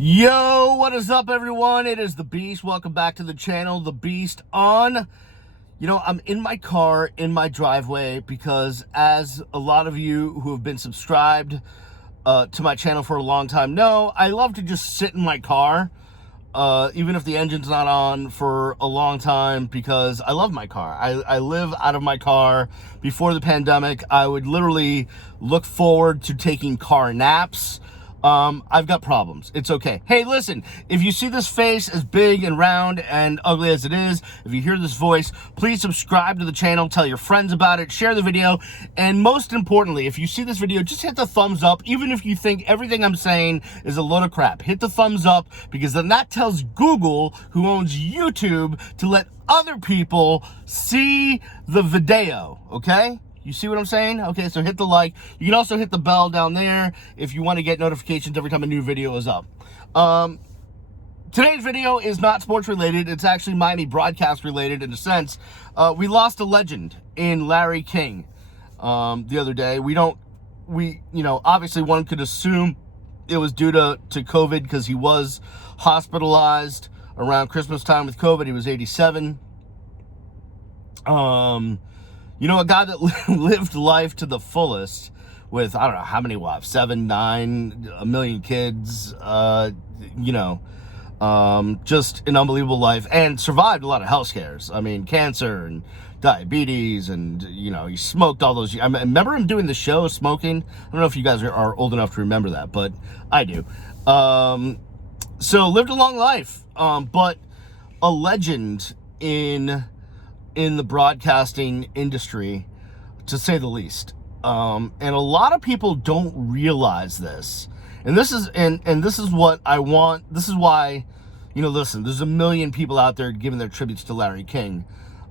Yo, what is up, everyone? It is the Beast. Welcome back to the channel, The Beast on. I'm in my car, in my driveway, because as a lot of you who have been subscribed to my channel for a long time know, I love to just sit in my car, even if the engine's not on for a long time, because I love my car. I live out of my car. Before the pandemic, I would literally look forward to taking car naps. I've got problems. It's okay. Hey, listen, if you see this face as big and round and ugly as it is, if you hear this voice, please subscribe to the channel, tell your friends about it, share the video, and most importantly, if you see this video, just hit the thumbs up, even if you think everything I'm saying is a load of crap. Hit the thumbs up, because then that tells Google, who owns YouTube, to let other people see the video, okay? You see what I'm saying? Okay, so hit the like. You can also hit the bell down there if you want to get notifications every time a new video is up. Today's video is not sports related. It's actually Miami broadcast related in a sense. We lost a legend in Larry King the other day. Obviously one could assume it was due to COVID, because he was hospitalized around Christmas time with COVID. He was 87. A guy that lived life to the fullest with, I don't know how many wives, 7, 9, a million kids, just an unbelievable life, and survived a lot of health scares. I mean, cancer and diabetes, and, he smoked all those. I remember him doing the show, smoking. I don't know if you guys are old enough to remember that, but I do. So lived a long life, but a legend in the broadcasting industry, to say the least. And a lot of people don't realize this. And this is what I want. This is why, listen, there's a million people out there giving their tributes to Larry King.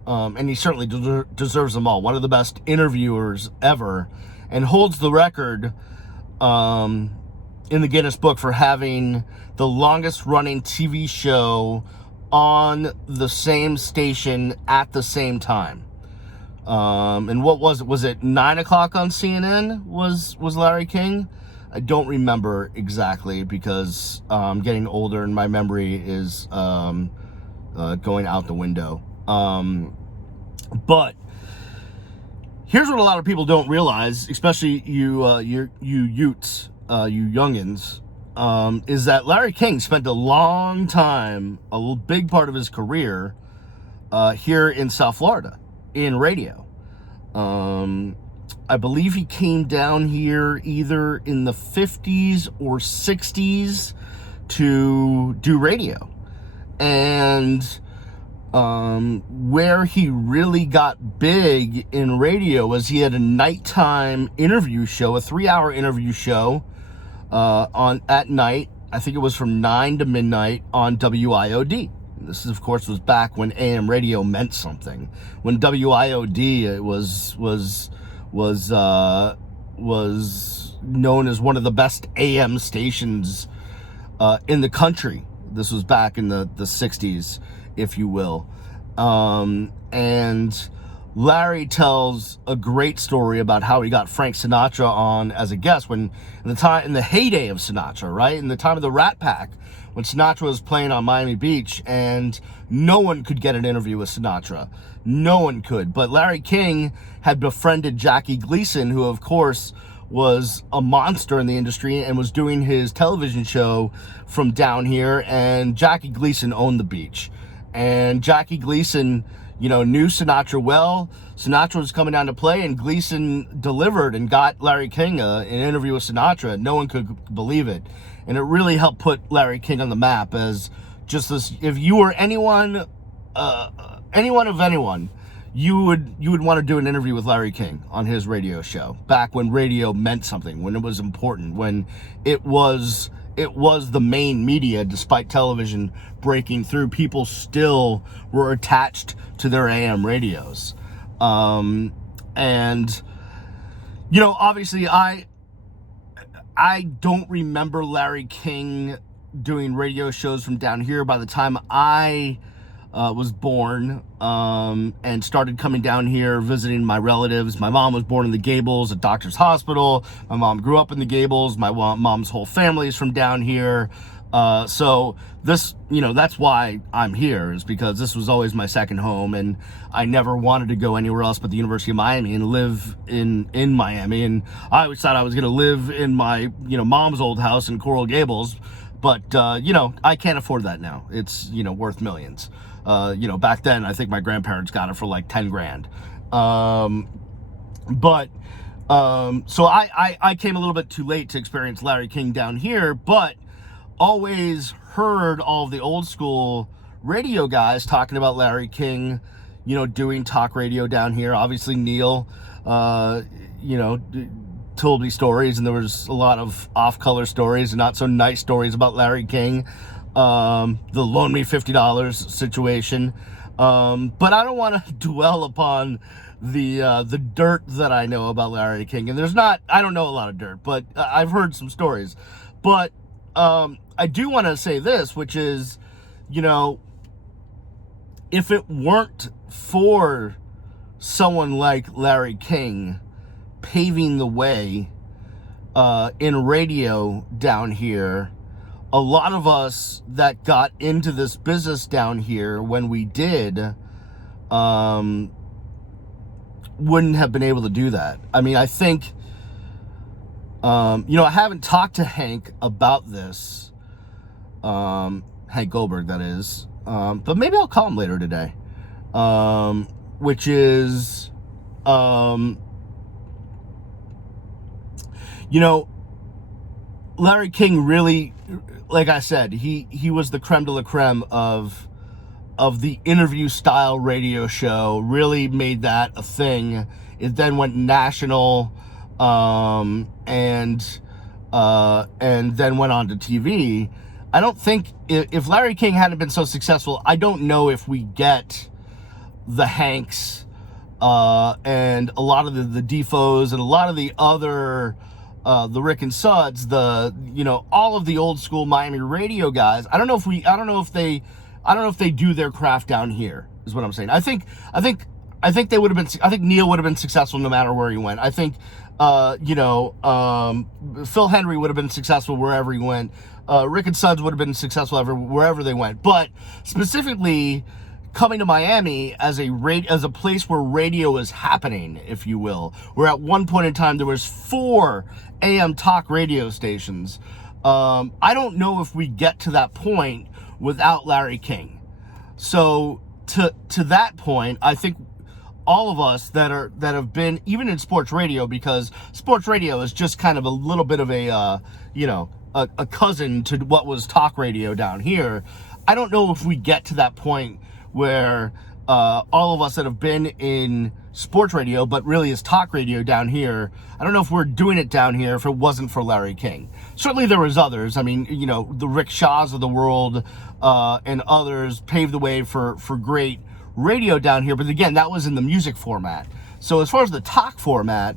And he certainly deserves them all. One of the best interviewers ever, and holds the record in the Guinness Book for having the longest running TV show on the same station at the same time. And what was it? Was it 9 o'clock on CNN was Larry King? I don't remember exactly, because I'm getting older and my memory is going out the window. But here's what a lot of people don't realize, especially you Utes, you youngins, is that Larry King spent a long time, a big part of his career, here in South Florida, in radio. I believe he came down here either in the 50s or 60s to do radio. And where he really got big in radio was he had a nighttime interview show, a 3-hour interview show, at night. I think it was from 9 to midnight on WIOD. This, of course, was back when AM radio meant something. When WIOD was known as one of the best AM stations in the country. This was back in the 60s, if you will. And Larry tells a great story about how he got Frank Sinatra on as a guest in the heyday of Sinatra, right? In the time of the Rat Pack, when Sinatra was playing on Miami Beach, and no one could get an interview with Sinatra. No one could. But Larry King had befriended Jackie Gleason, who, of course, was a monster in the industry and was doing his television show from down here, and Jackie Gleason owned the beach. And Jackie Gleason, knew Sinatra well. Sinatra was coming down to play, and Gleason delivered and got Larry King an interview with Sinatra. No one could believe it. And it really helped put Larry King on the map as just this. If you were anyone of anyone, you would want to do an interview with Larry King on his radio show, back when radio meant something, when it was important, when it was the main media. Despite television breaking through, people still were attached to their AM radios. Obviously I don't remember Larry King doing radio shows from down here. By the time I was born and started coming down here, visiting my relatives. My mom was born in the Gables, a doctor's hospital. My mom grew up in the Gables. My mom's whole family is from down here. So this, that's why I'm here, is because this was always my second home, and I never wanted to go anywhere else but the University of Miami and live in Miami. And I always thought I was going to live in my, mom's old house in Coral Gables, but, I can't afford that now. It's, worth millions. Back then, I think my grandparents got it for like 10 grand. So I came a little bit too late to experience Larry King down here, but always heard all of the old school radio guys talking about Larry King, doing talk radio down here. Obviously Neil, told me stories, and there was a lot of off-color stories and not so nice stories about Larry King. The loan me $50 situation. But I don't want to dwell upon the dirt that I know about Larry King. And I don't know a lot of dirt, but I've heard some stories. But I do want to say this, which is, if it weren't for someone like Larry King paving the way in radio down here, a lot of us that got into this business down here when we did wouldn't have been able to do that. I mean, I think, I haven't talked to Hank about this, Hank Goldberg, that is, but maybe I'll call him later today, which is, Larry King really, like I said, he was the creme de la creme of the interview style radio show, really made that a thing. It then went national, and then went on to TV. I don't think, if Larry King hadn't been so successful, I don't know if we get the Hanks, and a lot of the Defos and a lot of the other, the Rick and Suds, all of the old school Miami radio guys. I don't know if they do their craft down here, is what I'm saying. I think they would have been, I think Neil would have been successful no matter where he went. I think, Phil Henry would have been successful wherever he went. Rick and Suds would have been successful wherever they went. But specifically coming to Miami as a place where radio is happening, if you will, where at one point in time there was 4 AM talk radio stations. I don't know if we get to that point without Larry King. So to that point, I think all of us that have been even in sports radio, because sports radio is just kind of a little bit of a cousin to what was talk radio down here. I don't know if we get to that point where all of us that have been in sports radio, but really is talk radio down here, I don't know if we're doing it down here if it wasn't for Larry King. Certainly there was others. I mean, the Rick Shaws of the world and others paved the way for great radio down here. But again, that was in the music format. So as far as the talk format,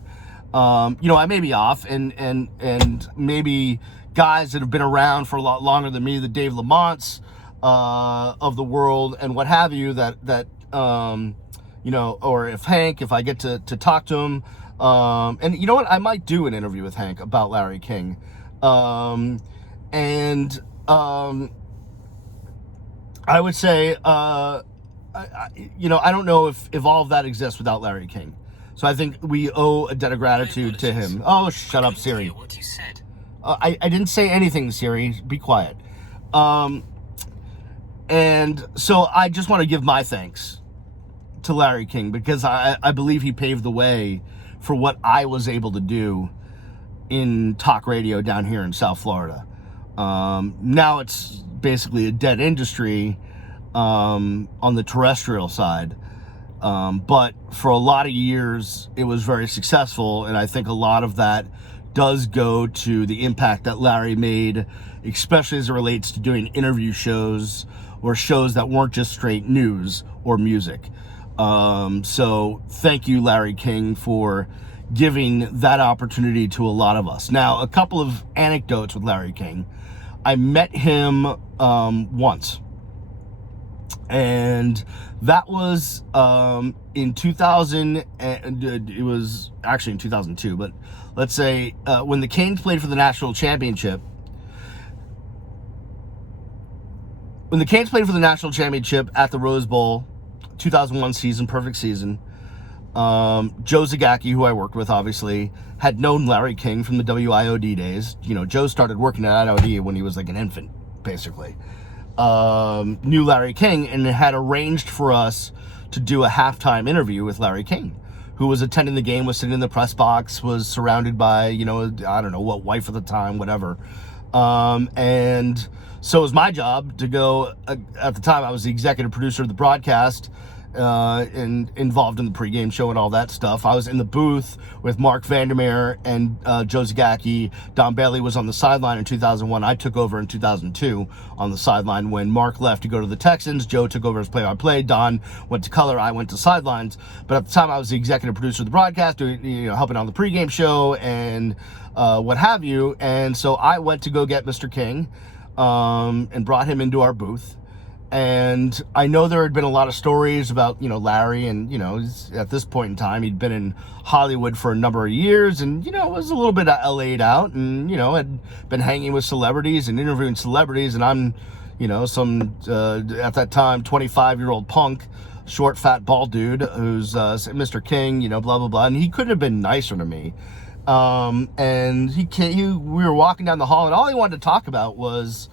I may be off, and maybe guys that have been around for a lot longer than me, the Dave Lamonts of the world and what have you, that or if Hank, if I get to talk to him, and you know what, I might do an interview with Hank about Larry King, I would say, I don't know if all of that exists without Larry King. So I think we owe a debt of gratitude to him. Oh, shut up, Siri. What you said. I didn't say anything, Siri. Be quiet. And so I just want to give my thanks to Larry King, because I believe he paved the way for what I was able to do in talk radio down here in South Florida. Now it's basically a dead industry on the terrestrial side. But for a lot of years, it was very successful, and I think a lot of that does go to the impact that Larry made, especially as it relates to doing interview shows or shows that weren't just straight news or music. So thank you, Larry King, for giving that opportunity to a lot of us. Now, a couple of anecdotes with Larry King. I met him once, and that was in 2000, and it was actually in 2002, but let's say when the Canes played for the national championship, when the Canes played for the national championship at the Rose Bowl, 2001 season, perfect season, Joe Zagacki, who I worked with, obviously, had known Larry King from the WIOD days. You know, Joe started working at IOD when he was like an infant, basically. Knew Larry King and had arranged for us to do a halftime interview with Larry King, who was attending the game, was sitting in the press box, was surrounded by, you know, I don't know what wife at the time, whatever. And so it was my job to go, at the time I was the executive producer of the broadcast, and involved in the pregame show and all that stuff. I was in the booth with Mark Vandermeer and Joe Zagacki. Don Bailey was on the sideline in 2001. I took over in 2002 on the sideline when Mark left to go to the Texans. Joe took over as play-by-play. Don went to color. I went to sidelines. But at the time, I was the executive producer of the broadcast, doing, you know, helping on the pregame show and what have you. And so I went to go get Mr. King and brought him into our booth. And I know there had been a lot of stories about, you know, Larry, and, you know, at this point in time, he'd been in Hollywood for a number of years and, you know, was a little bit LA'd out and, you know, had been hanging with celebrities and interviewing celebrities. And I'm, you know, some, at that time, 25-year-old punk, short, fat, bald dude who's Mr. King, you know, blah, blah, blah. And he couldn't have been nicer to me. And we were walking down the hall and all he wanted to talk about was,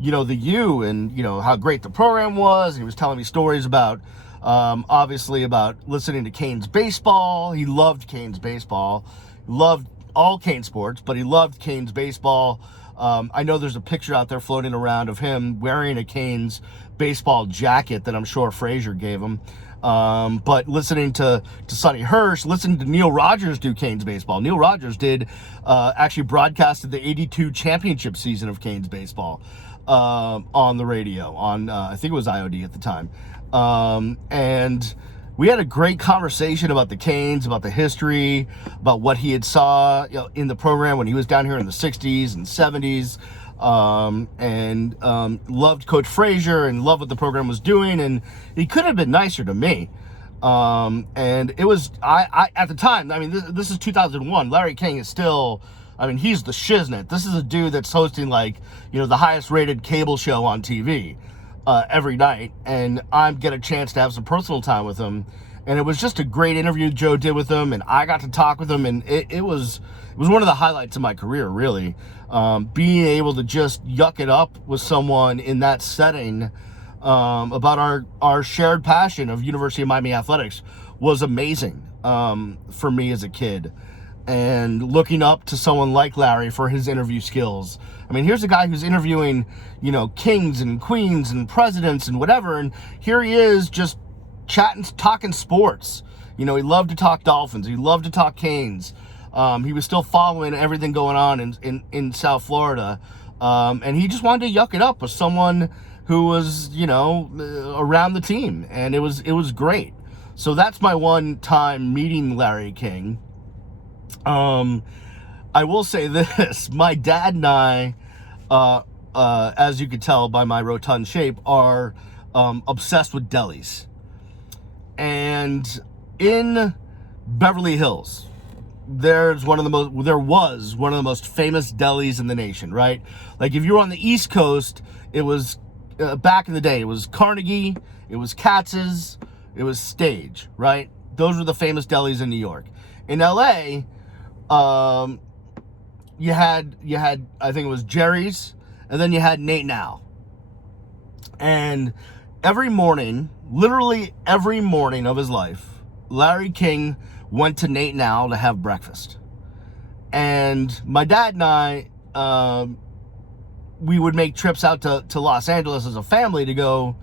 you know, the U and, you know, how great the program was. And he was telling me stories about, obviously about listening to Canes baseball. He loved Canes baseball, loved all Canes sports, but he loved Canes baseball. I know there's a picture out there floating around of him wearing a Canes baseball jacket that I'm sure Frazier gave him. But listening to Sonny Hirsch, listening to Neil Rogers do Canes baseball. Neil Rogers did, actually broadcasted the 82 championship season of Canes baseball. On the radio, on I think it was IOD at the time, and we had a great conversation about the Canes, about the history, about what he had saw, you know, in the program when he was down here in the 60s and 70s, and loved Coach Frazier and loved what the program was doing, and he couldn't have been nicer to me. And it was I at the time, I mean, this is 2001. Larry King is still, I mean, he's the shiznit. This is a dude that's hosting, like, you know, the highest rated cable show on TV every night. And I get a chance to have some personal time with him. And it was just a great interview Joe did with him. And I got to talk with him. And it was one of the highlights of my career, really. Being able to just yuck it up with someone in that setting about our shared passion of University of Miami athletics was amazing for me as a kid. And looking up to someone like Larry for his interview skills. I mean, here's a guy who's interviewing, you know, kings and queens and presidents and whatever, and here he is just chatting, talking sports. You know, he loved to talk Dolphins. He loved to talk Canes. He was still following everything going on in South Florida. And he just wanted to yuck it up with someone who was, you know, around the team. And it was great. So that's my one time meeting Larry King. I will say this, my dad and I, as you could tell by my rotund shape, are obsessed with delis. And in Beverly Hills, there was one of the most famous delis in the nation, right? Like if you were on the East Coast, it was, back in the day, it was Carnegie, it was Katz's, it was Stage, right? Those were the famous delis in New York. In LA, you had I think it was Jerry's, and then you had Nate Now. And every morning, literally every morning of his life, Larry King went to Nate Now to have breakfast. And my dad and I, we would make trips out to Los Angeles as a family to go,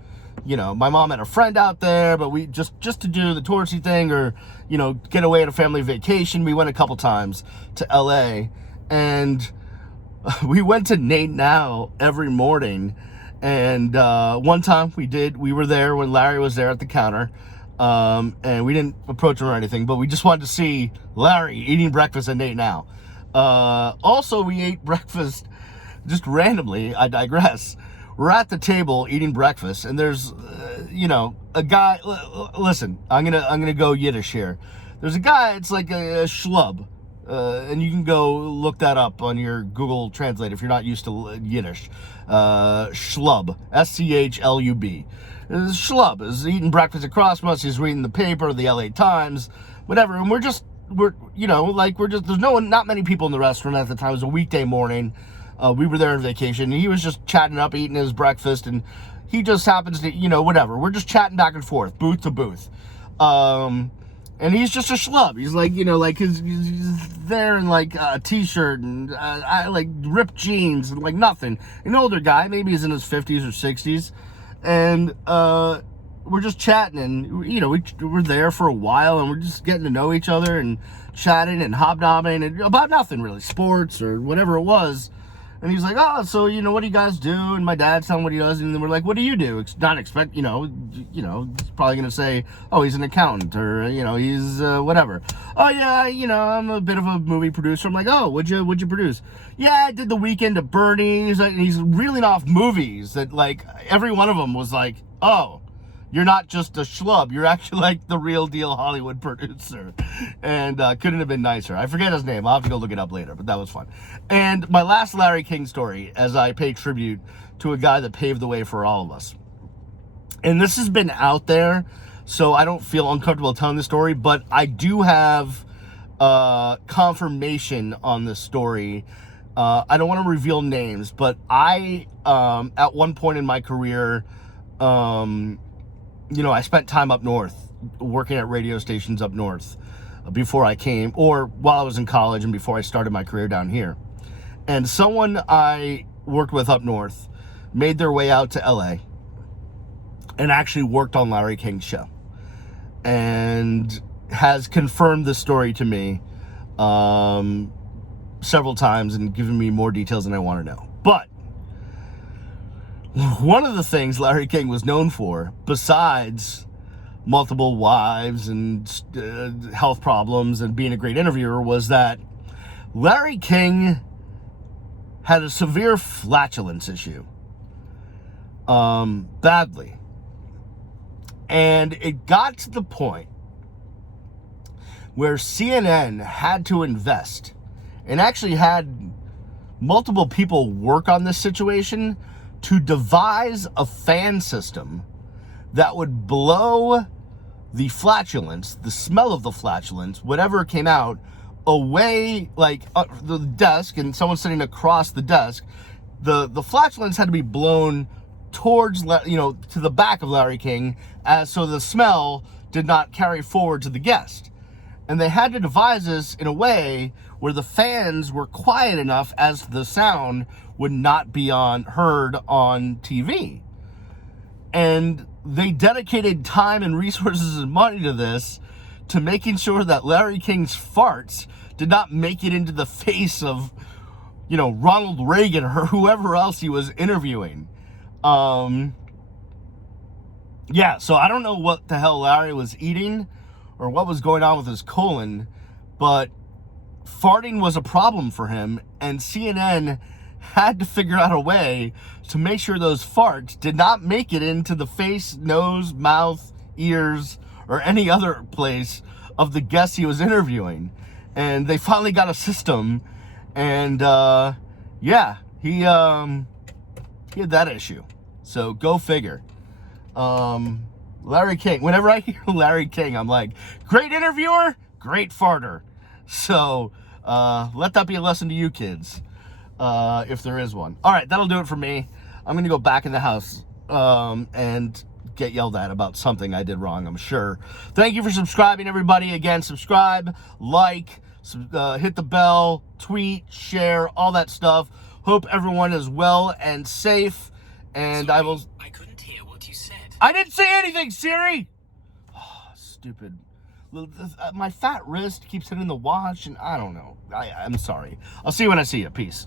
you know, my mom had a friend out there, but we just to do the touristy thing or, you know, get away on a family vacation. We went a couple times to LA, and we went to Nate Now every morning. And one time we were there when Larry was there at the counter, and we didn't approach him or anything, but we just wanted to see Larry eating breakfast at Nate Now. Also, we ate breakfast just randomly. I digress. We're at the table eating breakfast, and there's, you know, a guy. Listen, I'm gonna go Yiddish here. There's a guy. It's like a schlub. and you can go look that up on your Google Translate if you're not used to Yiddish. Schlub, S-C-H-L-U-B. Schlub is eating breakfast at Crossmus. He's reading the paper, the LA Times, whatever. And there's not many people in the restaurant at the time. It was a weekday morning. We were there on vacation, and he was just chatting up, eating his breakfast, and he just happens to, whatever. We're just chatting back and forth, booth to booth. And he's just a schlub. He's like, he's there in like a t-shirt and like ripped jeans and like nothing. An older guy, maybe he's in his 50s or 60s. And we're just chatting, and we're there for a while, and we're just getting to know each other and chatting and hobnobbing and about nothing really, sports or whatever it was. And he's like, oh, so, what do you guys do? And my dad's telling him what he does. And then we're like, what do you do? He's probably going to say, oh, he's an accountant, or, he's whatever. Oh, yeah, I'm a bit of a movie producer. I'm like, oh, what'd you produce? Yeah, I did The Weekend at Bernie's. And he's reeling off movies that, like, every one of them was like, oh, you're not just a schlub. You're actually like the real deal Hollywood producer. And couldn't have been nicer. I forget his name. I'll have to go look it up later, but that was fun. And my last Larry King story, as I pay tribute to a guy that paved the way for all of us. And this has been out there, so I don't feel uncomfortable telling the story, but I do have confirmation on this story. I don't want to reveal names, but I, at one point in my career, I spent time up north, working at radio stations up north before I came, or while I was in college and before I started my career down here. And someone I worked with up north made their way out to LA and actually worked on Larry King's show, and has confirmed this story to me several times and given me more details than I want to know. But one of the things Larry King was known for, besides multiple wives and health problems and being a great interviewer, was that Larry King had a severe flatulence issue. Badly. And it got to the point where CNN had to invest and actually had multiple people work on this situation to devise a fan system that would blow the flatulence, the smell of the flatulence, whatever came out, away, like the desk, and someone sitting across the desk. The flatulence had to be blown towards, to the back of Larry King, so the smell did not carry forward to the guest. And they had to devise this in a way where the fans were quiet enough as the sound would not be heard on TV. And they dedicated time and resources and money to this, to making sure that Larry King's farts did not make it into the face of, Ronald Reagan or whoever else he was interviewing. Yeah, so I don't know what the hell Larry was eating or what was going on with his colon, but farting was a problem for him, and CNN had to figure out a way to make sure those farts did not make it into the face, nose, mouth, ears, or any other place of the guest he was interviewing. And they finally got a system, and he had that issue. So go figure. Larry King, whenever I hear Larry King, I'm like, great interviewer, great farter. So let that be a lesson to you kids, if there is one. All right, that'll do it for me. I'm going to go back in the house and get yelled at about something I did wrong, I'm sure. Thank you for subscribing, everybody. Again, subscribe, like, hit the bell, tweet, share, all that stuff. Hope everyone is well and safe. And Sorry, I couldn't hear what you said. I didn't say anything, Siri! Oh, stupid. My fat wrist keeps hitting the watch, and I don't know. I'm sorry. I'll see you when I see you. Peace.